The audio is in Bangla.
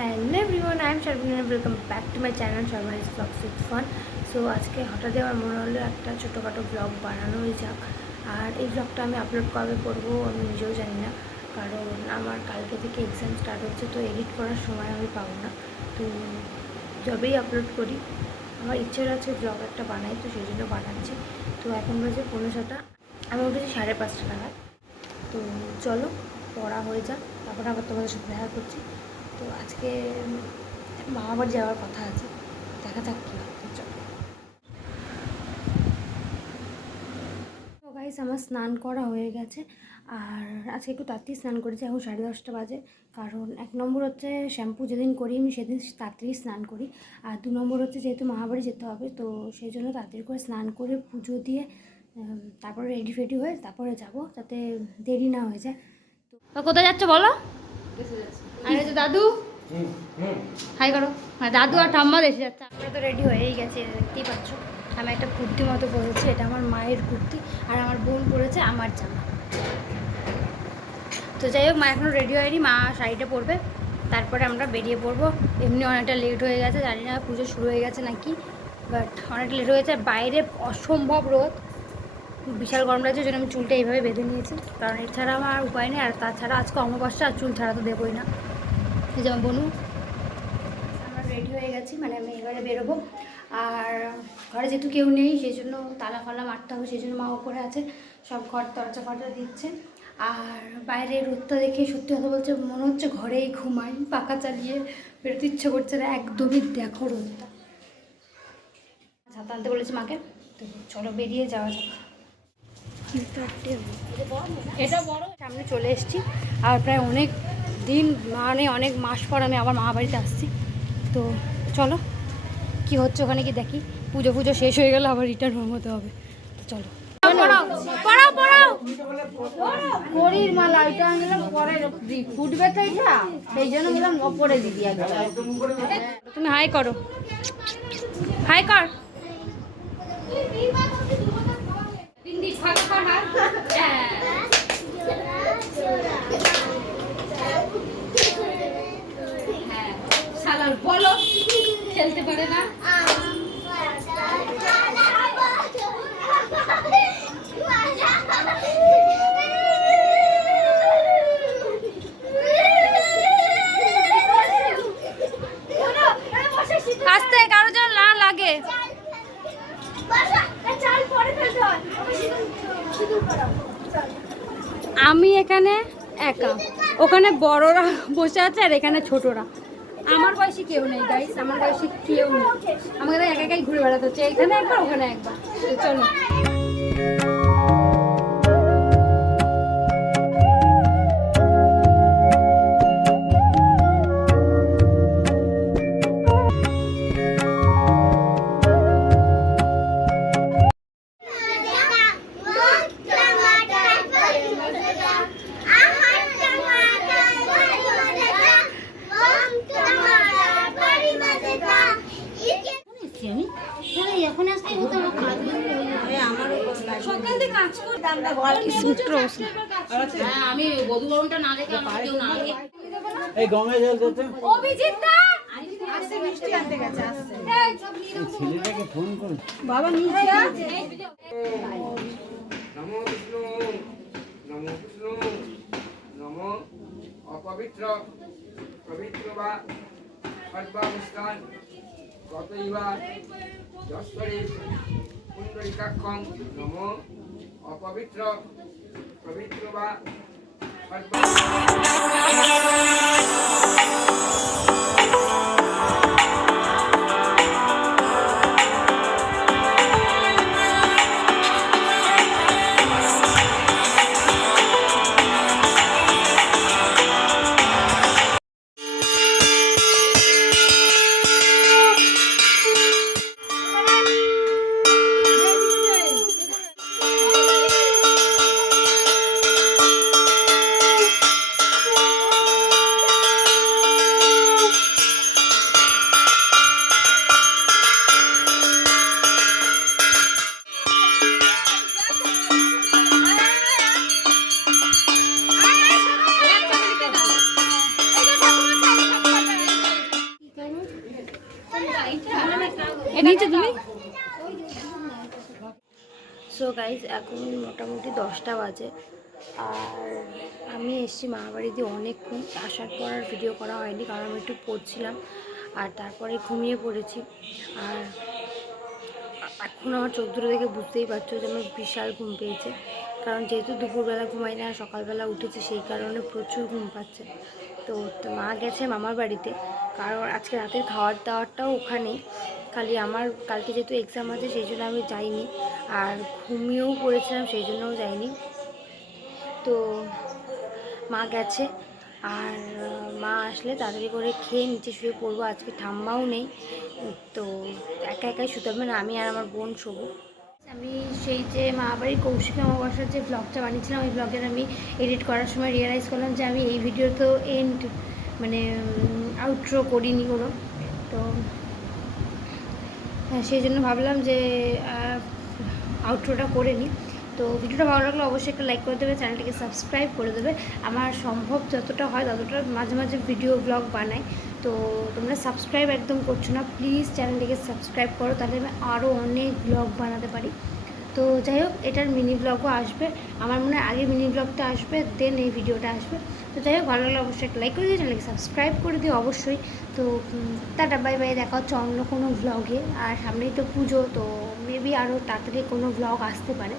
Hello everyone, I am Sharmin, welcome back to my channel Sharmin blogs with fun. So আজকে হঠাৎ আমার মনে হলো একটা ছোটোখাটো ব্লগ বানানোই যাক। আর এই ব্লগটা আমি আপলোড কবে করবো আমি নিজেও জানি না, কারণ আমার কালকে থেকে এক্সাম স্টার্ট হচ্ছে, তো এডিট করার সময় আমি পাবো না। তো যবেই আপলোড করি আমার ইচ্ছে আছে ব্লগ একটা বানাই, তো সেই জন্য বানাচ্ছি। তো এখন বাজে 5:30, আমি উঠেছি 5:30 নাগাদ। তো চলো পড়া হয়ে যাক, তারপরে আবার তোমাদের সাথে দেখা করছি। তো আজকে মামা বাড়ি যাওয়ার কথা আছে, দেখা যাক কী হয়। চলো। তো গাইস, আমার স্নান করা হয়ে গেছে, আর আজকে একটু তাড়াতাড়ি স্নান করেছি, এখন 10:30 বাজে। কারণ 1 নম্বর হচ্ছে শ্যাম্পু যেদিন করি আমি সেদিন তাড়াতাড়ি স্নান করি, আর 2 নম্বর হচ্ছে যেহেতু মামাবাড়ি যেতে হবে, তো সেই জন্য তাড়াতাড়ি করে স্নান করে পুজো দিয়ে তারপরে রেডি ফেডি হয়ে তারপরে যাব, যাতে দেরি না হয়ে যায়। তো কোথায় যাচ্ছ বলো? আর এই যে দাদু, হাই করো। হ্যাঁ, দাদু আর ঠাম্মা এসে যাচ্ছে। আমরা তো রেডি হয়েই গেছি, দেখতেই পাচ্ছ। আমি একটা কুর্তি মতো পরেছি, এটা আমার মায়ের কুর্তি, আর আমার বোন পরেছে আমার জামা। তো যাই হোক, মা এখনও রেডি হয়নি, মা শাড়িটা পরবে, তারপরে আমরা বেরিয়ে পড়বো। এমনি অনেকটা লেট হয়ে গেছে, জানি না পুজো শুরু হয়ে গেছে নাকি, বাট অনেকটা লেট হয়ে গেছে। বাইরে অসম্ভব রোদ, বিশাল গরম লাগছে, জন্য আমি চুলটা এইভাবে বেঁধে নিয়েছি, কারণ এছাড়া আমার উপায় নেই। আর তাছাড়া আজকে অমাবস্যা, আর চুল ছাড়া তো দেবোই না। এই যেমন বনু, আমরা রেডি হয়ে গেছি, মানে আমি এবারে বেরোবো। আর ঘরে যেহেতু কেউ নেই, সেই জন্য তালা ফালা মারতে হবে, সেই জন্য মা উপরে আছে, সব ঘর দরজা ফরজা দিচ্ছে। আর বাইরে রোদটা দেখে সত্যি কথা বলছে মনে হচ্ছে ঘরেই ঘুমাই, পাখা চালিয়ে বেরোতে ইচ্ছে করছে না একদমই। দেখো রোদটা। ছাতা আনতে বলেছি মাকে, তো চলো বেরিয়ে যাওয়া যাক। এটা বড়, সামনে চলে এসেছি। আর প্রায় অনেক দিন, মানে অনেক মাস পর আমি আবার মামা বাড়িতে আসছি। তো চলো কি হচ্ছে ওখানে কি দেখি। পুজো পুজো শেষ হয়ে গেলে আবার রিটার্ন হতে হবে, তো চলো। করির মালা এটা নিলাম, পরে ফুটবে তো এটা, সেই জন্য নিলাম ওপরে দিদি। তুমি হাই করো, হাই কর। বলো, খেলতে পারে না। আস্তে, কারো যেন না লাগে। আমি এখানে একা, ওখানে বড়রা বসে আছে, আর এখানে ছোটরা। আমার বয়সী কেউ নেই গাইস, আমার বয়সী কেউ নেই, আমাকে একা একাই ঘুরে বেড়াতে হচ্ছে, এখানে একবার ওখানে একবার। চলো। আমি বধু বরণটা না দেখে কেউ না এই গঙ্গা জল দিতে অভিজিৎ দা আসছে, মিষ্টি আনতে গেছে, আসছে। ছেলেটাকে ফোন করুন। বাবা নিচে আছে। নমো বিষ্ণু, নমো বিষ্ণু, নমো অপবিত্র পবিত্র বা সর্বাবস্থান গতইবা যশ্বরে পুণ্ডরিকাক্ষং নমো অপবিত্র পবিত্র বা নিচে তুমি। সো গাইজ এখন মোটামুটি 10টা বাজে, আর আমি এসেছি মামাবাড়িতে অনেকক্ষণ। আসার পর আর ভিডিও করা হয়নি, কারণ আমি একটু পড়ছিলাম আর তারপরে ঘুমিয়ে পড়েছি। আর এখন আমার চোখ দুটো দেখে বুঝতেই পারছো যে আমার বিশাল ঘুম পেয়েছে, কারণ যেহেতু দুপুরবেলা ঘুমাই না, সকালবেলা উঠেছে, সেই কারণে প্রচুর ঘুম পাচ্ছে। তো মা গেছে মামার বাড়িতে, কারণ আজকে রাতের খাওয়ার দাওয়ারটাও ওখানেই। খালি আমার কালকে যেহেতু এক্সাম আছে সেই জন্য আমি যাইনি, আর ঘুমিয়েও পড়েছিলাম সেই জন্যও যাইনি। তো মা গেছে, আর মা আসলে তাড়াতাড়ি করে খেয়ে নিচে শুয়ে পড়বো। আজকে ঠাম্মাও নেই, তো একা একাই শুতে হবে না, আমি আর আমার বোন শোবো। আমি সেই যে মামাবাড়ির কৌশিক অমাবস্যার যে ব্লগটা বানিয়েছিলাম, ওই ব্লগের আমি এডিট করার সময় রিয়েলাইজ করলাম যে আমি এই ভিডিওতেও এন্ড মানে আউটরো করিনি কোনো। তো সেই জন্য ভাবলাম যে আউটরোটা করে নিই। তো ভিডিওটা ভালো লাগলে অবশ্যই একটা লাইক করে দেবে, চ্যানেলটিকে সাবস্ক্রাইব করে দেবে। আমার সম্ভব যতটা হয় ততটা মাঝে মাঝে ভিডিও ব্লগ বানাই, তো তোমরা সাবস্ক্রাইব একদম করছো না, প্লিজ চ্যানেলটিকে সাবস্ক্রাইব করো, তাহলে আমি আরও অনেক ব্লগ বানাতে পারি। তো যাই হোক, এটার মিনি ব্লগও আসবে, আমার মনে হয় আগে মিনি ব্লগটা আসবে, দেন এই ভিডিওটা আসবে। তো যাই হোক, ভালো লাগলে অবশ্যই একটা লাইক করে দিও, চ্যানেলকে সাবস্ক্রাইব করে দিও অবশ্যই। তো টাটা বাই বাই, দেখা হচ্ছে অন্য কোনো ব্লগে। আর সামনেই তো পুজো, তো মেবি আরও তাড়াতাড়ি কোনো ব্লগ আসতে পারে।